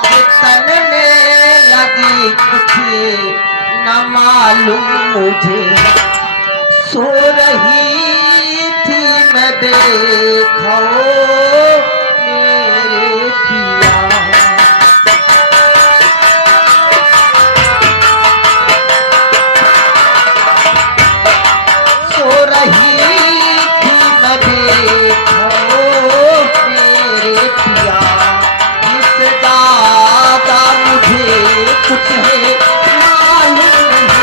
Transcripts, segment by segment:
आग तन में लगी कुछ न मालूम मुझे, सो रही थी मैं देखो मेरे पिया। सो रही थी मैं देखो मेरे पिया, इससे ज्यादा मुझे कुछ है मालूम नहीं,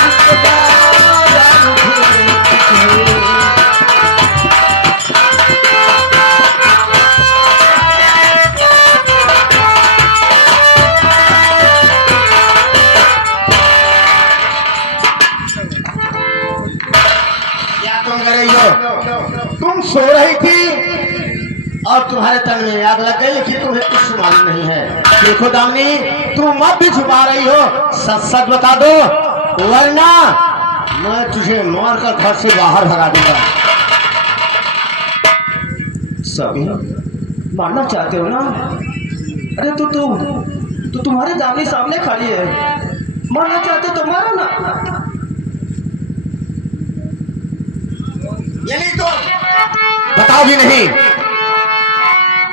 इससे ज्यादा मुझे कुछ है। क्या तुम कर रही हो? तुम सो रही थी और तुम्हारे तन में आग लग गई, लेकिन तुम्हें कुछ मालूम नहीं है। देखो दामिनी, तुम अब भी छुपा रही हो, सच सच बता दो, वरना मैं तुझे मारकर घर से बाहर भगा दूंगा। सभी मारना चाहते हो ना? अरे तो तुम्हारे दामिनी सामने खड़ी है, मारना चाहते हो तो मारो ना। यानी तो बताओगी नहीं,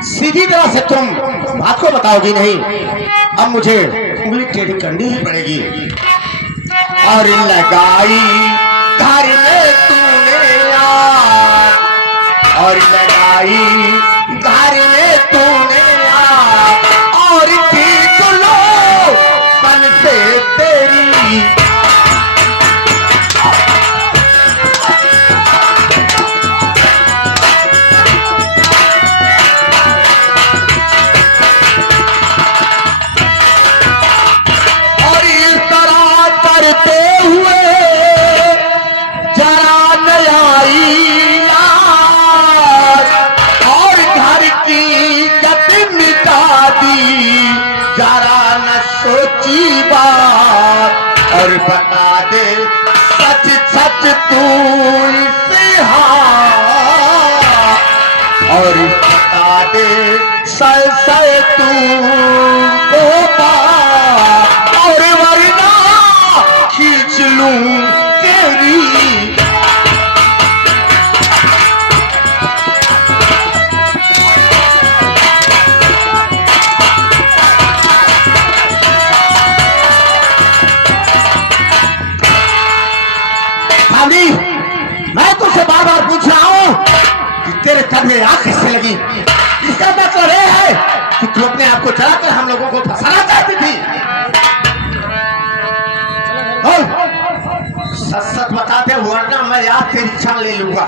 सीधी तरह से तुम बात को बताओगी नहीं। अब मुझे उंगली टेढ़ी करनी ही पड़ेगी। और लगाई घर में तूने यार, और लगाई घर में तूने यार, और की तुलो पन से तेरी। और बता दे सच सच तू इसे, और बता दे सच सच तू को पार, और वरना खींच लूं तेरी। मैं तुझसे बार बार पूछ रहा हूं कि तेरे तन में आग कैसे लगी? इसका मतलब यह है कि तू अपने आप को चलाकर हम लोगों को फंसाना चाहती थी। सच सच बता दे, वरना मैं आज तेरी जान ले लूंगा।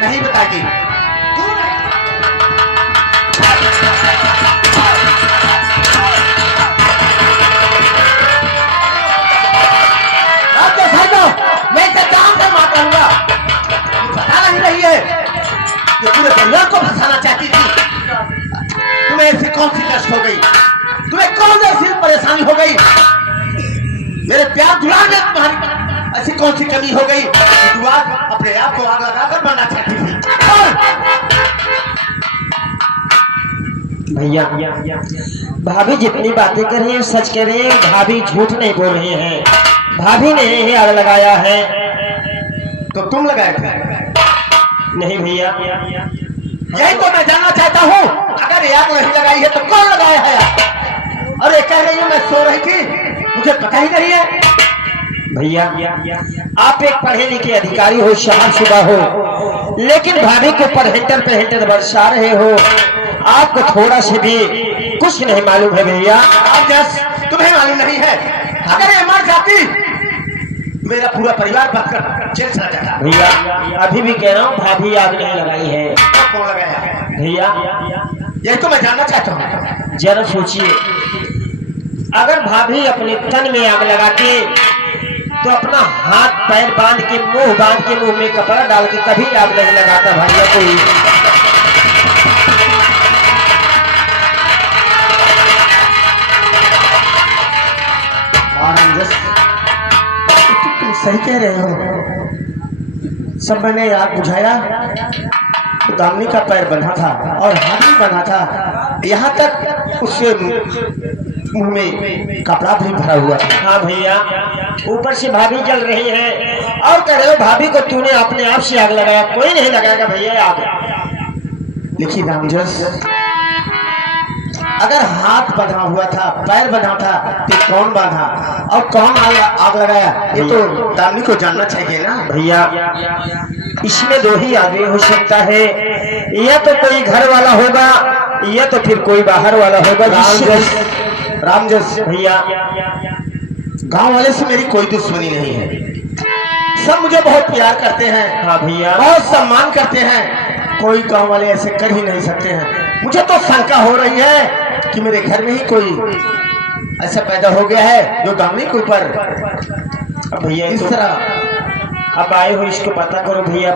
नहीं बताएगी तू? मैं इसे जान से मार दूंगा। पता नहीं रही है कि पूरे परिवार को फंसाना चाहती थी। तुम्हें ऐसी कौन सी कष्ट हो गई? तुम्हें कौन ऐसी परेशानी हो गई? मेरे प्यार दुलार में तुम्हारी ऐसी कौन सी कमी हो गई कि तू आज अपने आप को आग लगाकर मरना चाहती थी? भैया भाभी जितनी बातें कर रही है सच कह रही है, भाभी झूठ नहीं बोल रही है। भाभी ने ही आग लगाया है। तो तुम लगाए थे? नहीं भैया, यही तो मैं जानना चाहता हूँ। अगर आग नहीं लगाई है तो कौन लगाया है? अरे कह रही है मैं सो रही थी, मुझे पता ही नहीं है। भैया आप एक पढ़े लिखे अधिकारी हो, शहर शुदा हो, लेकिन भाभी को पढ़ेंटर बरसा रहे हो। आपको थोड़ा से भी कुछ नहीं मालूम है भैया। तुम्हें मालूम नहीं है? अगर ये मर जाती मेरा पूरा परिवार बचकर जेल चला जाता। भैया अभी भी कह रहा हूँ, भाभी आग नहीं लगाई है। कौन लगाया है? भैया यही तो मैं जानना चाहता हूँ। जरा सोचिए, अगर भाभी अपने तन में आग लगाती तो अपना हाथ पैर बांध के मुंह में कपड़ा डाल के कभी आग नहीं लगाता भैया कोई। तुम सही कह रहे हो, सब मैंने याद बुझाया तो दामनी का पैर बंधा था और हाथ भी बंधा था, यहाँ तक उसके मुंह में कपड़ा भी भरा हुआ था। हाँ भैया, ऊपर से भाभी जल रही है और कह रहे हो भाभी को तूने अपने आप से आग लगाया, कोई नहीं लगाएगा भैया आग। लेकिन रामजस, अगर हाथ बंधा हुआ था, पैर बंधा था, तो कौन बांधा और कौन आग लगाया, ये तो दामनी को जानना चाहिए ना। भैया इसमें दो ही आदमी हो सकता है, या तो कोई घर वाला होगा या तो फिर कोई बाहर वाला होगा। रामजस भैया, गांव वाले से मेरी कोई दुश्मनी नहीं है, सब मुझे बहुत प्यार करते हैं। हाँ भैया, बहुत सम्मान करते हैं, कोई गांव वाले ऐसे कर ही नहीं सकते हैं। मुझे तो शंका हो रही है कि मेरे घर में ही कोई ऐसा पैदा हो गया है जो दामनी के ऊपर भैया इस तो तरह अब आए हो, इसको पता करो भैया,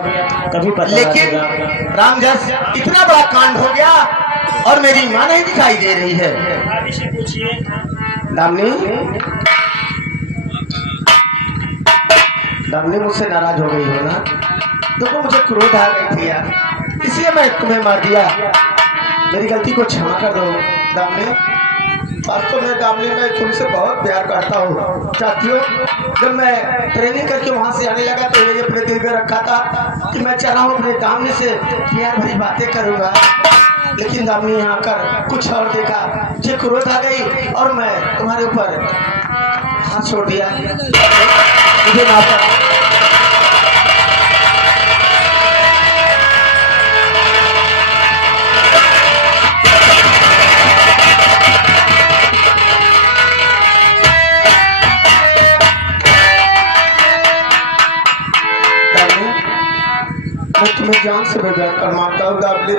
कभी पता लेकिन रामजस, इतना बड़ा कांड हो गया और मेरी माँ नहीं दिखाई दे रही है। भाभी से पूछिए। दामनी, दामनी मुझसे नाराज हो गई हो ना? देखो मुझे क्रोध आ गई थी यार, इसलिए मैं तुम्हें मार दिया, मेरी गलती को क्षमा कर दो दामनी। वास्तव में दामनी, मैं तुमसे बहुत प्यार करता हूँ। साथियों, जब मैं ट्रेनिंग करके वहाँ से आने लगा तो मैंने अपने दिल में रखा था कि मैं चाह हूँ अपने दामनी से प्यार भरी बातें करूँगा, लेकिन दामनी यहाँ आकर कुछ और देखा, मुझे क्रोध आ गई और मैं तुम्हारे ऊपर हाथ छोड़ दिया। मुझे माफ कर। मैं तुम्हें जान से बेजार कर मानता हूँ दामनी।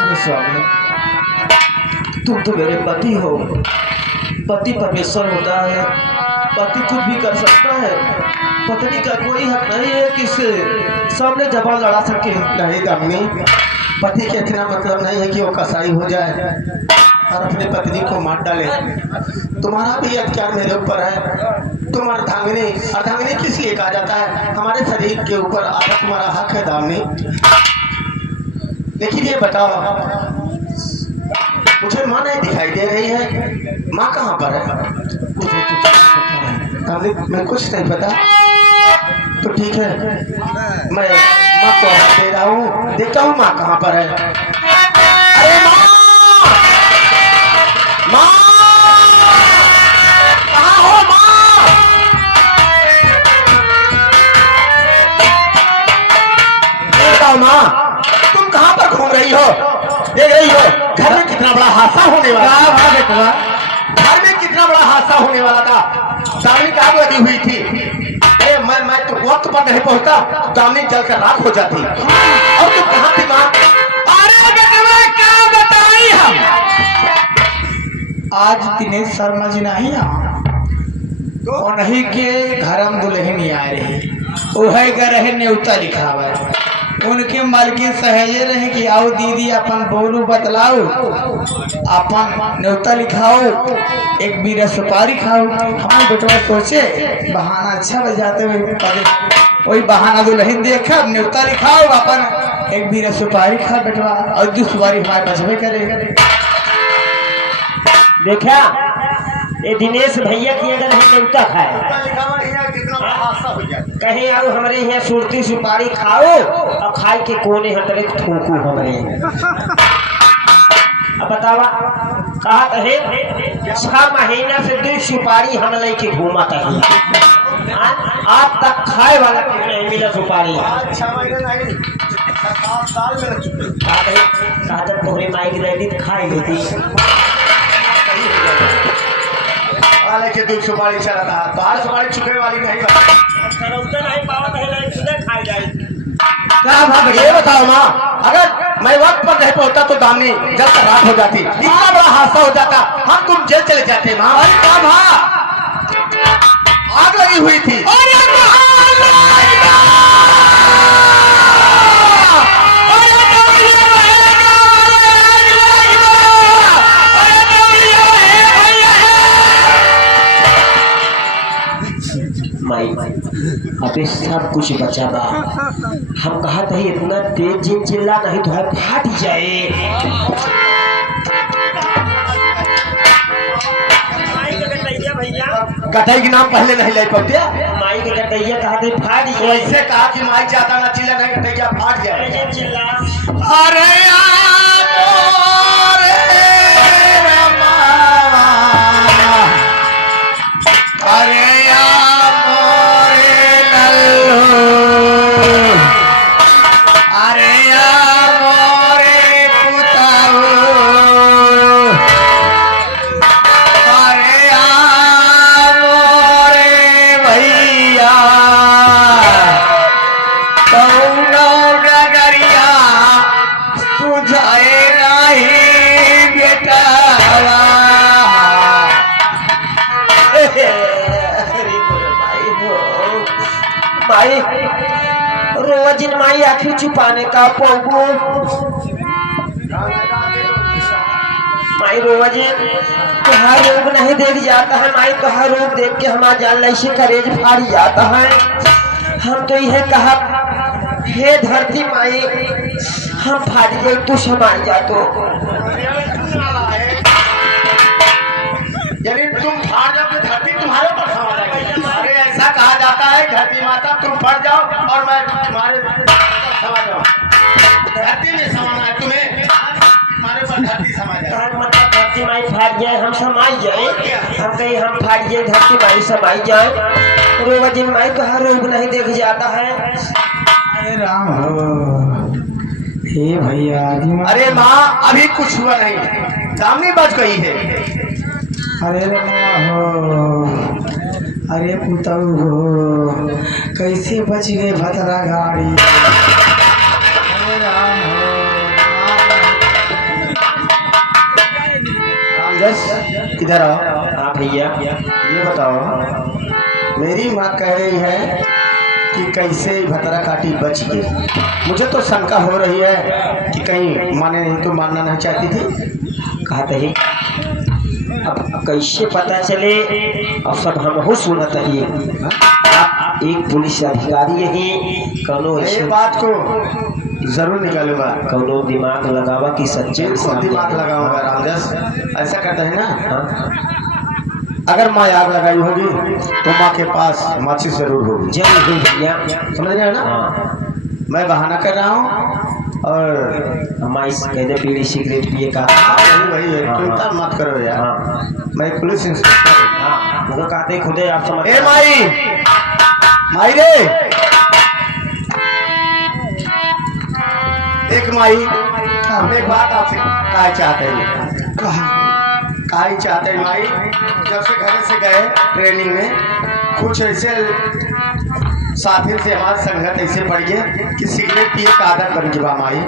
अरे स्वामी, तुम तो मेरे पति हो, पति परमेश्वर होता है, पति कुछ भी कर सकता है, पत्नी का कोई हक नहीं है कि इससे सामने जबान लड़ा सके। नहीं दामनी, पति के इतना मतलब नहीं है कि वो कसाई हो जाए और अपने पत्नी को मार डाले। तुम्हारा भी अधिकार मेरे ऊपर है, तुम अर्धांगिनी, अर्धांगिनी किस लिए कहा जाता है? हमारे शरीर के ऊपर आधा तुम्हारा हक है दामनी। लेकिन ये बताओ, मुझे माँ नहीं दिखाई दे रही है, माँ कहाँ पर है? मुझे कुछ दामनी, मैं कुछ नहीं पता। तो ठीक है, मैं माँ को दे रहा हूँ, देखता हूँ माँ कहाँ पर है। अरे माँ, माँ, कहाँ हो माँ? बताओ माँ, तुम कहाँ पर घूम रही हो? देख रही हो घर में कितना बड़ा हादसा होने वाला था? घर में कितना बड़ा हादसा होने वाला था। दामनी की आग लगी हुई थी, मैं तो वक्त पर नहीं पहुंचा, दामनी जलकर राख हो जाती। और तुम कहाँ थी माँ? अरे बेटा, क्या बताई हम? आज दिनेश शर्मा जी नहीं उन्हीं के घर हम दुल्हन आ रही, वह गए न्योता लिखावा, उनके मालकिन सहेजे रहे कि आओ दीदी अपन बोलू बतलाओ, अपन न्योता लिखाओ, एक बीरा सुपारी खाओ। हमारे बेटवा सोचे बहाना अच्छा बजाते हुए, वही बहाना दुल्हन देखा, न्योता लिखाओ, अपन एक बीरा सुपारी खा बेटवा, और दो सुपारी हमारे बचबे करेगा। देखा ये दिनेश भैया की अगर हम न्योता खाए, कहीं आओ हमारे यहाँ सुरती सुपारी खाओ और खाई के कोने हटरे थूकू हमारे। अब बतावा, कहा कहे 6 महीना से 2 सुपारी हम लेके घूमा था, आज तक खाए वाला नहीं मिला सुपारी। कहा जब तुम्हारी माई की रहती तो खाई लेती। के 2 सुपारी चला था, बाहर सुपारी छुपे वाली नहीं ये बताओ माँ, अगर मैं वक्त पर नहीं पहुंचता तो दामनी जलकर राख हो जाती, इतना बड़ा हादसा हो जाता, हम तुम जेल चले जाते माँ। आग लगी हुई थी। अबे सब कुछ बचा बा। हम कहा था इतना तेज चिल्ला नहीं तो है फाट जाए। गधई के नाम पहले नहीं ले पाते। माई के गटैया कहा थे फाट तो जाए। ऐसे कहा कि माई ज्यादा ना चिल्ला नहीं गधैया फाट जाए। चिल्ला अरे माई रोजिन माई आखिर छुपाने का पोगो। माई रोजिन तुहार रूप नहीं देख जाता है। माई तुहार रूप देख के हमारा जान लैसे करेज फाड़ जाता है। हम तो यह कहा हे धरती माई हम फाड़ गए तू समाई जा। तो यानी तुम फाड़ जाओ तो धरती तुम्हारे पर समा जाएगी। अरे ऐसा कहा जाता है धरती माता तुम फट जाओ और मैं तुम्हारे समा जाऊं। धरती में समाना है तुम्हें, तुम्हारे पर धरती समा जाए। मतलब धरती माई फाड़ जाए हम समाई जाए। हम कहीं हम फाड़ जाए धरती माई समाई जाए। रोजिन माई तो हर रूप नहीं देख जाता है। हे राम हो हे भैया। अरे माँ अभी कुछ हुआ नहीं, दामनी बच गई है। अरे राम हो अरे पुतऊ हो कैसे बच गए भतरा गाड़ी। अरे राम हो रामजस इधर आओ। हाँ भैया ये बताओ मेरी माँ कह रही है कि कैसे भतरा काटी बच गई। मुझे तो शंका हो रही है कि कहीं माने नहीं तो मानना नहीं चाहती थी। कहते ही अब कैसे पता चले। अब सब हम सुनत ही आप एक पुलिस अधिकारी ही कौनो ये ऐसे बात को जरूर निकालूंगा। कौनो दिमाग लगावा कि सच्चे बिल्कुल दिमाग लगाऊंगा रामजस। ऐसा करते हैं ना, हाँ अगर माँ आग लगाई होगी तो माँ के पास माचिस जरूर होगी। जल्द ही भैया समझ रहे हैं ना। हाँ मैं बहाना कर रहा हूँ और हमारी कहते बीड़ी सिगरेट पिए का। वही है, हाँ, चिंता मत करो यार। हाँ मैं पुलिस इंस्पेक्टर हूँ। हाँ वो कहते खुदे आप समझ। ए माई माई रे एक माई हम एक बात आपसे कहा चाहते हैं। कहा चाहते हैं माई, जब से घर से गए ट्रेनिंग में कुछ ऐसे साथी से हमारे संगत ऐसे पड़ गए कि सिगरेट पिए का आदत बन गया माई।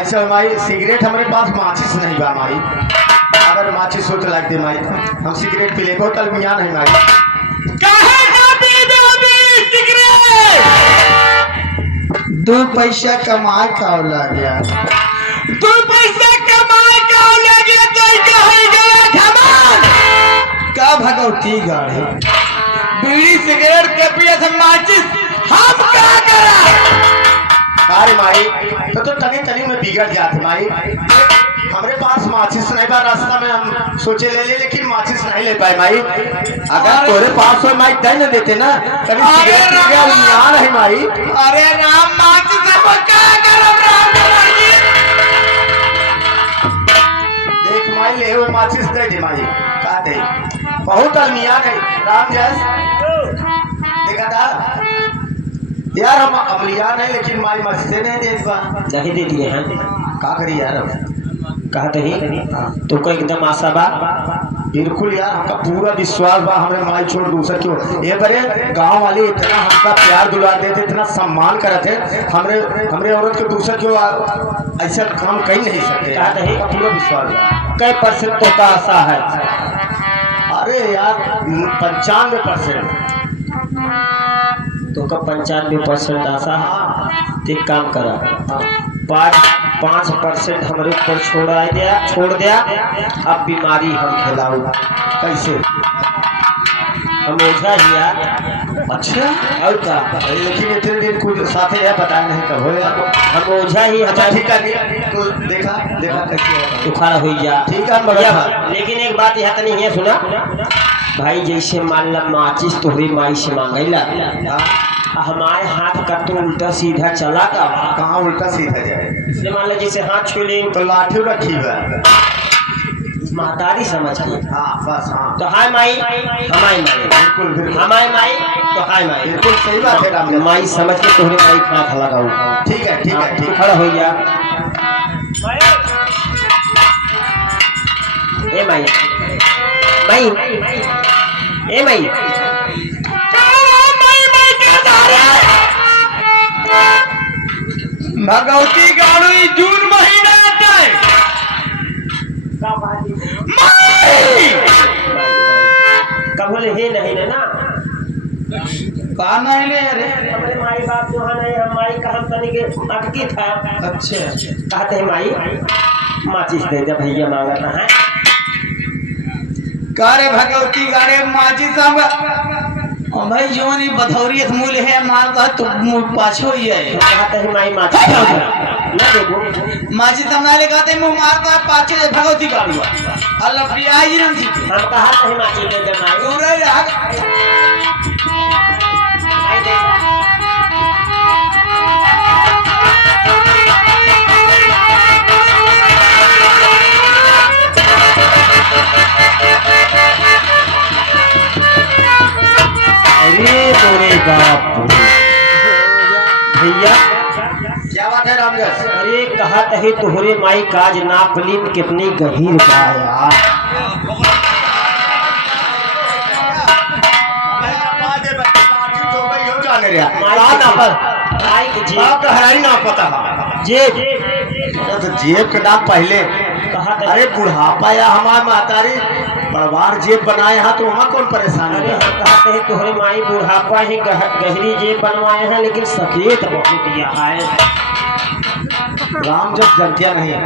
ऐसा माई सिगरेट हमारे पास माचिस नहीं बा माई। अगर माचिस हो तो लगते माई हम सिगरेट पी ले। बहुत अलमियान है माई। दो पैसा कमा का लग गया। दो पैसा कमा का लगे का भगवती गाड़ी बीड़ी सिगरेट के पिए से माचिस हम क्या करा। अरे माई तो तनी तनी में बिगड़ जाते माई। हमारे पास माचिस नहीं बा। रास्ता में हम सोचे ले लेकिन माचिस नहीं ले पाए माई। अगर तोरे पास हो माई दे न देते ना तभी सिगरेट पी गया यहाँ रहे माई। अरे राम माचिस हम क्या करब देख माई ले वो माचिस दे दे माई। का दे बहुत अलमिया है राम जस देखा था यार। हम अमलिया नहीं लेकिन माई मस्ते नहीं दे पा नहीं दे दिए हैं। का करी यार। कहते ही तुमको एकदम आशा बा। बिल्कुल यार हमका पूरा विश्वास बा। हमें माई छोड़ दूसरा क्यों ये बड़े गांव वाले इतना हमका प्यार दुलार देते इतना सम्मान करते हमरे औरत के दूसरा क्यों ऐसा काम कर नहीं सकते। कहते ही पूरा विश्वास बा। कई परसेंट तो का आशा है। अरे यार 95%। तो का 95% आशा है। एक काम करा 5% हमारे ऊपर छोड़ दिया। अब बीमारी हम खिलाऊ कैसे हम ओझा हिया अच्छा और का लेकिन इतने दिन कुछ साथे है पता नहीं कब होगा। हम ओझा ही अच्छा हमारे ठीक है तो देखा देखा कैसे होगा। तू खड़ा हो जा। ठीक है, हम बगल या, में। लेकिन एक बात यहाँ तनी है सुना भाई, जैसे मान ला माचिस तोहरी माई से मांगैला, हाँ, हमारे हाथ का तो उल्टा सीधा चला का कहाँ उल्टा सीधा जाए। इसलिए मान ला जैसे हाथ छू ले तो लाठी रखी है। महतारी समझ के हाँ बस हाँ तो हाय माई हमारी माई, बिल्कुल बिल्कुल हमारी माई तो हाय माई, बिल्कुल सही बात है राम। माई समझ के तोहरे माई हाथ लगाऊ। ठीक है ठीक है तू ठीक खड़ा हो जा। ए माई माई ए माई भगवती गाड़ू जून महीना आता है। कब बोले हे नहीं ना कहा नहीं ले अरे। हमारे माई बाप जो है नहीं, हम माई का हम तनी के अटकी था। अच्छा कहते हैं माई माचिस दे दे भैया मांगता है। कारे भगवती गाड़े माची साहब भाई जोनी बथौरियत मूल है मारता तो मुंह पाछो ही है। कहते हैं माई माचिस ना देबो। माची तमनाले कहते मुंह मारता पाछे से भगवती गाड़ू अल्लाह प्रिया जी रंग जी हम कहा नहीं माचिस दे दे माई। पूरा यार माई दे अरे तोरे बाप भैया क्या बात है रामदास। अरे कहा तही तोहरे माई काज नापलीन कितनी गहीर बा यार। माई के जेब हरारी ना पता जेब तो जेब के नाम पहले। कहा अरे बुढ़ापा या हमारे महतारी बड़वार जेब बनाए हैं तो वहाँ कौन परेशानी अरे है। हम कहते हैं तोहरे माई बुढ़ापा ही गहरी जेब बनवाए हैं, लेकिन सफेद बहुत दिया है। राम जब गलतियाँ नहीं है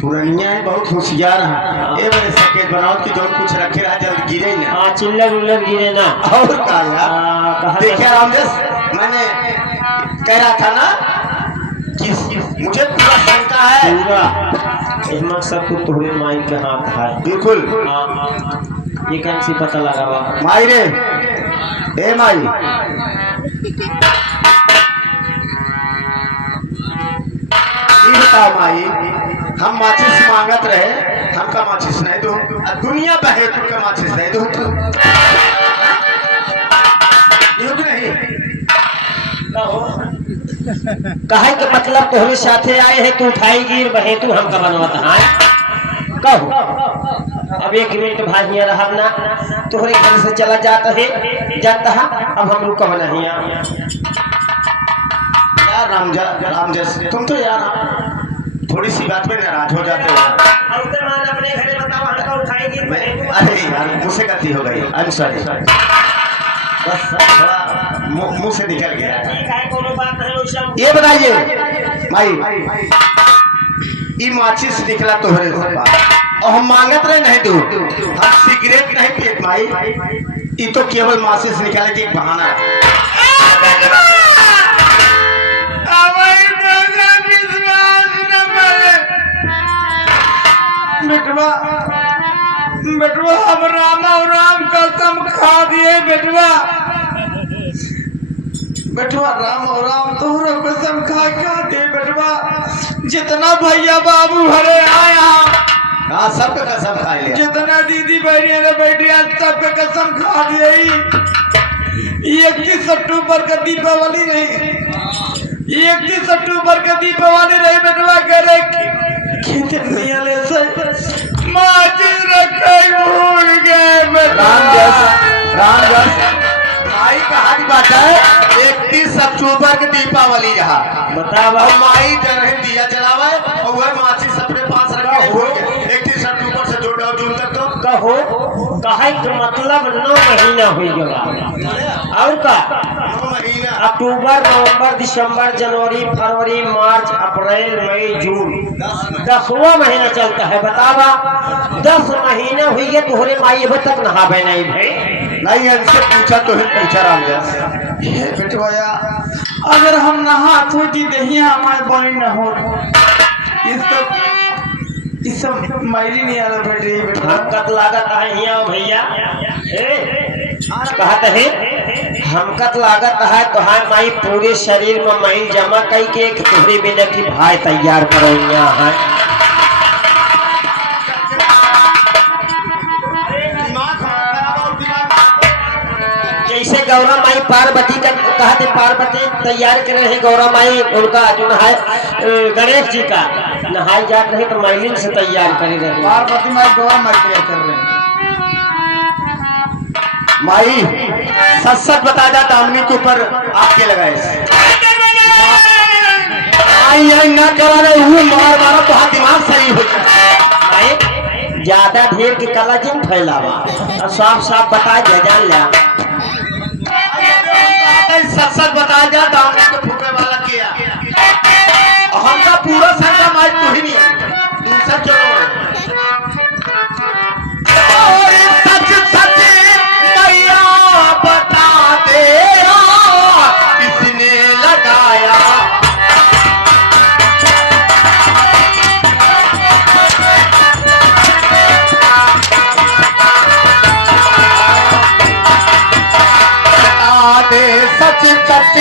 पुरनिया है बहुत होशियार है। ए बड़े सफेद बनाओ कि जो कुछ रखे रहा जल्द गिरे ना। हाँ चिल्लर उल्लर गिरे ना। और क्या यार कहा देखिए रामदास, मैंने कह रहा था ना कि मुझे पूरा शंका है। पूरा इसमें सब कुछ तोहरे माई के हाथ है। बिल्कुल हाँ, ये कैसे पता लगा हुआ माई रे ए माई ये बताओ माई, हम माचिस मांगत रहे हमका माचिस नहीं दो, दुनिया बहे तुमका माचिस नहीं दो युग नहीं। कहे के मतलब तोहरे साथे आए हैं तू उठाई गिर बहे तू हमका बनवत है। कहो अब एक मिनट भाई यहाँ रहा ना, तोहरे घर से चला जाता है अब हम रुक नहीं यार रामजस तुम तो यार थोड़ी सी बात में नाराज हो जाते हो। अपने घरे बताओ हमका उठाई गिर बहे तू। अरे यार मुझसे गलती हो गई, आई एम सॉरी। बस थोड़ा मुंह से निकल गया। ठीक है कोनो बात नहीं वैसा। ये बताइए माई, ये माचिस निकला तोहरे घर और हम मांगत रहे नहीं दो, हम सिगरेट नहीं पिए माई, ये तो केवल माचिस निकाले की एक बहाना है। बेटवा बेटवा हम राम और राम कसम खा दिए बेटवा। बेटवा राम और राम तोहरा कसम खा दे बेटवा। जितना भैया बाबू हरे आया हाँ सबका कसम खा लिया। जितना दीदी बहनी ने बैठिया सबका कसम खा दिए। 31 अक्टूबर का दीपावली रही, 31 अक्टूबर का दीपावली रही बेटवा। करे कितने से माचिस रखे भूल गए बेटा। रामदास माई कहा की बात है, 31 अक्टूबर के दीपावली रहा बताओ और माई जरहे दिया जलावे और वह माचिस अपने पास रखे भूल गए। 31 अक्टूबर से जोड़ो जून तक तो कहो कहे के मतलब 9 महीना हो गया। और का 9 महीना अक्टूबर नवंबर दिसंबर जनवरी फरवरी मार्च अप्रैल मई जून 10वां महीना चलता है। बतावा 10 महीना हुई है तोहरे माई अभी तक नहावे नहीं भाई। नहीं इनसे पूछा तो ही पूछा रामदास। हे बेटवाया, अगर हम नहा तो की दहिया हमारे बनी न हो, इस सब मैली नहीं आ रहा बैठ रही बेटा। हमकत लागत है यहाँ भैया, कहते हैं हमकत लागत है तो है माई पूरे शरीर में मैल जमा कई के तोहरी बिना की भाई तैयार करो यहाँ है। जैसे गौरा माई पार्वती का कहते पार्वती तैयार कर रही, गौरा माई उनका जो है गणेश जी का नहाई जात रही तो मैलिन से तैयार कर रही। पार्वती माई गौरा माई तैयार कर रहे हैं। माई सच सच बता जा, दामनी के ऊपर आपके लगाए ना करा रहे हूँ, मार मारा तो हाथ दिमाग सही हो जाए। ज्यादा ढेर की कला जिन फैलावा और साफ साफ बता जान लिया। सच सच बता जा, दामनी को फूटे वाला किया हमका पूरा सरका माई तू ही नहीं दूसरा चलो। सच सच मैया बता दे किसने लगाया। सच सच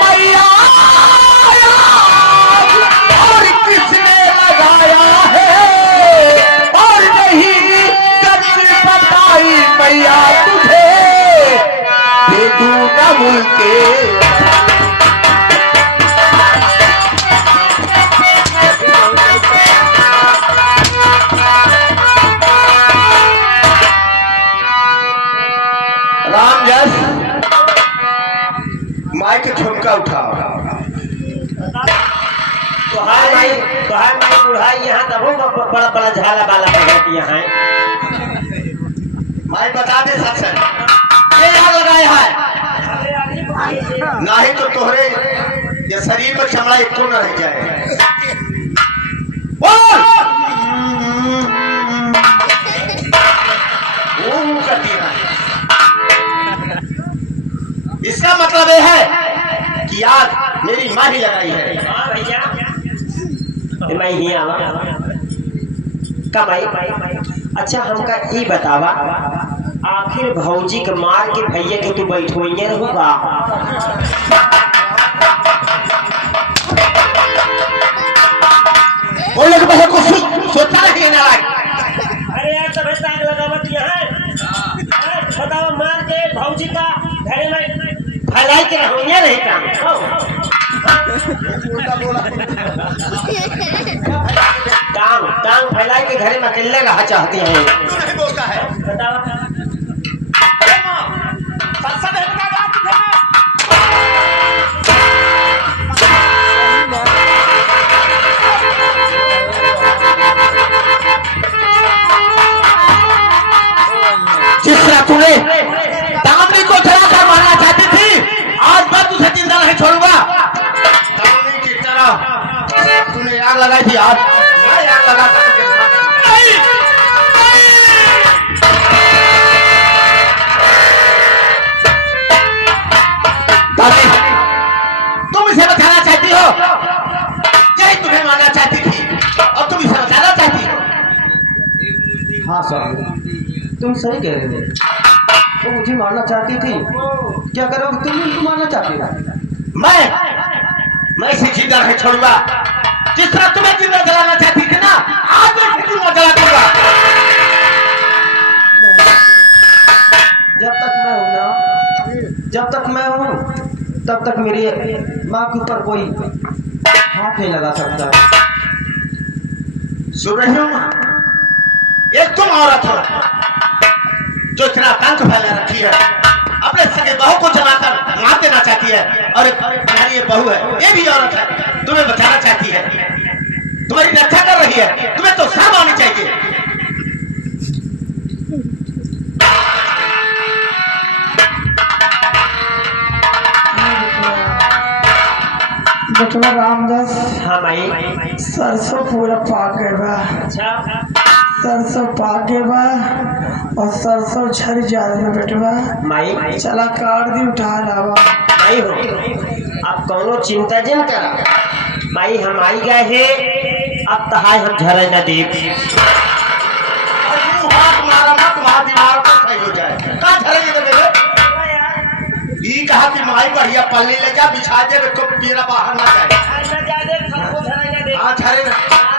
मैया और किसने लगाया है, और नहीं कभी बताई मैया तुझे दे दूंगा मुल्के। राम यश माई के झुमका उठाओ। तो हाय माई बुढ़ाई यहाँ तब बड़ा बड़ा झाला वाला बैठती यहाँ। माई बता दे सच ये याद लगाया है, नहीं तो तोहरे ये शरीर में चमड़ा एक न रह जाए। बोल इसका मतलब ये है कि आज मेरी माँ ही लगाई है। हाँ भैया मैं ही आवा कमाई। अच्छा हमका ये बतावा, आखिर भौजी के मार के भैया के तू बैठोइए रहूगा। बोले कि भैया को सोचा नहीं ना। अरे यार तब ताक लगावत है, बताओ मार के भौजी का घरे में भलाई के रहूंगे नहीं काम काम फैलाई के घरे में अकेले रहा चाहती है। बताओ जिस तरह तूने दामनी को जला कर मारना चाहती थी, आज मैं तुझे जिंदा नहीं छोड़ूंगा। दामनी की तरह तूने आग लगाई थी, आज मैं आग लगा कर तुम इसे बचाना चाहती हो, यही तुम्हें मारना चाहती थी और तुम इसे बचाना चाहती हो। हाँ सर तुम सही कह रहे थे, वो मुझे मारना चाहती थी। क्या करोगे तुम भी मारना चाहती थी? मैं इसे जिंदा नहीं छोड़ूंगा। जिस तरह तुम्हें जिंदा जलाना चाहती थी ना, आज मैं इसे जिंदा जला दूंगा। जब तक मैं हूँ तब तक मेरी माँ के ऊपर कोई हाथ नहीं लगा सकता। सुन रही हो माँ, एक तुम औरत हो जो इतना आतंक फैला रखी है, अपने सगे बहू को जलाकर मार देना चाहती है, और तुम्हारी ये बहू है, ये भी औरत है, तुम्हें बचाना चाहती है, तुम्हारी रक्षा कर रही है, तुम्हें तो शर्म आनी चाहिए। बटवा रामदास हाँ माई। सरसों पूरा पाक गए बा, अच्छा सरसों पाक गए बा और सरसों झड़ जा रहे बेटवा। माई चला काट दी उठा लावा। माई हो अब कौनो चिंता जिन करा माई, हम आई गए है अब तहाय हम झरे न देख। कहा कि माई बढ़िया पल्ली ले जा बिछा दे तो पीरा बाहर ना जाए। हाँ झरे ना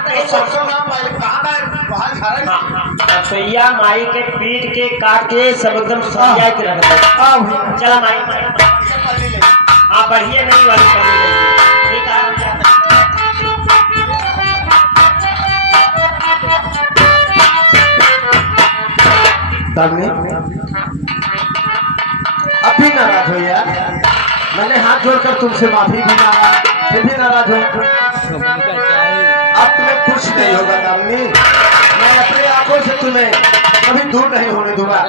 तो सरसों ना बाहर झरे ना। रसोईया माई के पीट के काट के सब एकदम सरिया के रख दे। चला माई पल्ली ले। हाँ बढ़िया नहीं वाली पल्ली ले। ठीक है अभी नाराज हो यार, मैंने हाथ जोड़कर तुमसे माफी भी मांगा फिर भी नाराज हो। अब तुम्हें कुछ नहीं होगा दामिनी, मैं अपनी आंखों से तुम्हें कभी दूर नहीं होने दूंगा।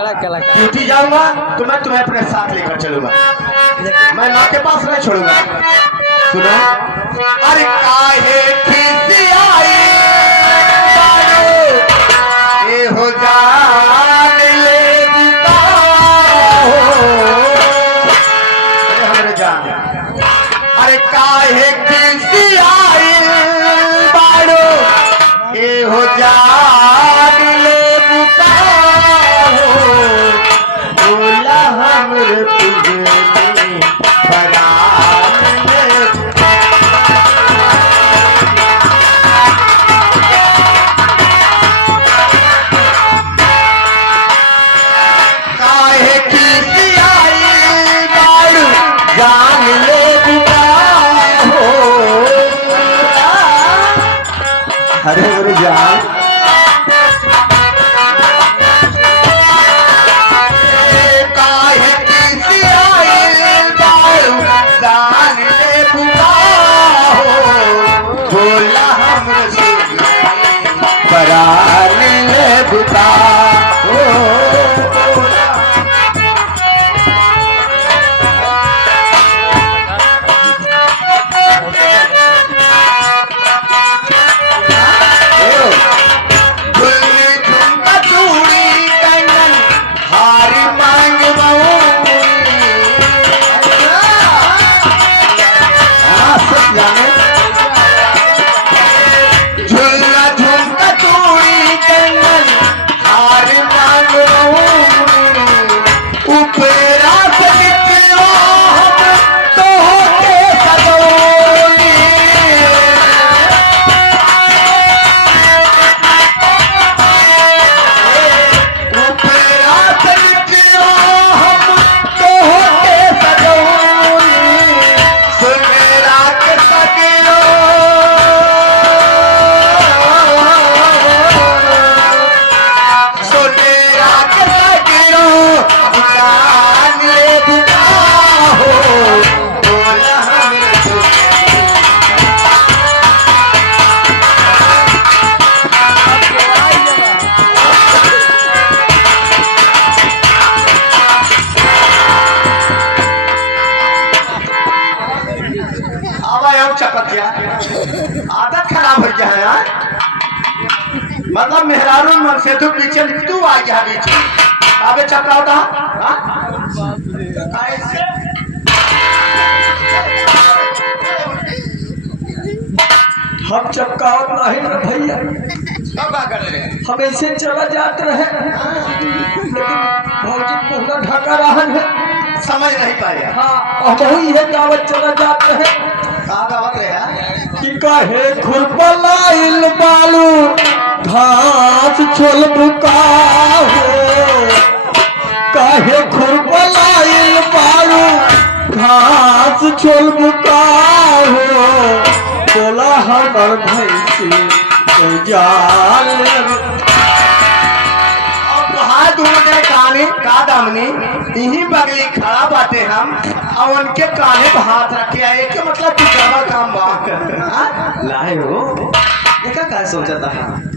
ड्यूटी जाऊंगा तो मैं तुम्हें अपने साथ लेकर चलूंगा, मैं माँ के पास नहीं छोड़ूंगा। सुनो अरे काहे खिसियाई ए हो जान ले हमरे जान। अरे काहे खिसियाई बाड़ो ए हो जान ले बोला हमरे तुझे बड़ा जान ले बुआ हो। अरे मेरे जान काहे किसी आई दारू जान ले बुआ हो। बोला हमसे परान ले बुआ हो। आदत खराब हो गया है यार। मतलब मेहरारू मन से तू पीछे तू आ गया पीछे अबे चपराव था। हम चपकावत नहीं ना भैया, हम ऐसे चला जाते रहे लेकिन भौजी पूरा ढका रहन है, समझ नहीं पाया। हाँ और वही है दावत चला जाते हैं। कि कहे खुरपलाइल बालू घास छोल बुका हो। कहे खुरपलाइल बालू घास छोल बुका हो। बोला हमर भैंसी तो जान काने का दामनी यही बगली खड़ा बाटे हम और उनके काने पे हाथ रखे आए के मतलब दूसरा काम बात लाए हो देखा क्या सोचा था।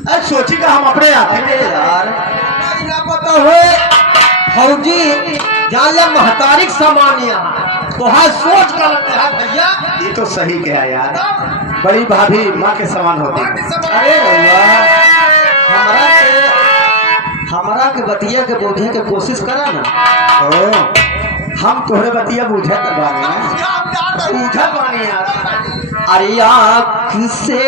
अरे सोची का हम अपने आते यार ना पता हुए फौजी जाले महतारिक सामान यहाँ तो हाँ सोच का लगता है भैया। ये तो सही कहा यार, बड़ी भाभी माँ के समान होती है। अरे भैया हमरा के बतिया के बोझे के कोशिश करा ना। ओ, हम तोहरे बतिया बूझे बानी, बूझा बानी यार। अरे आँख से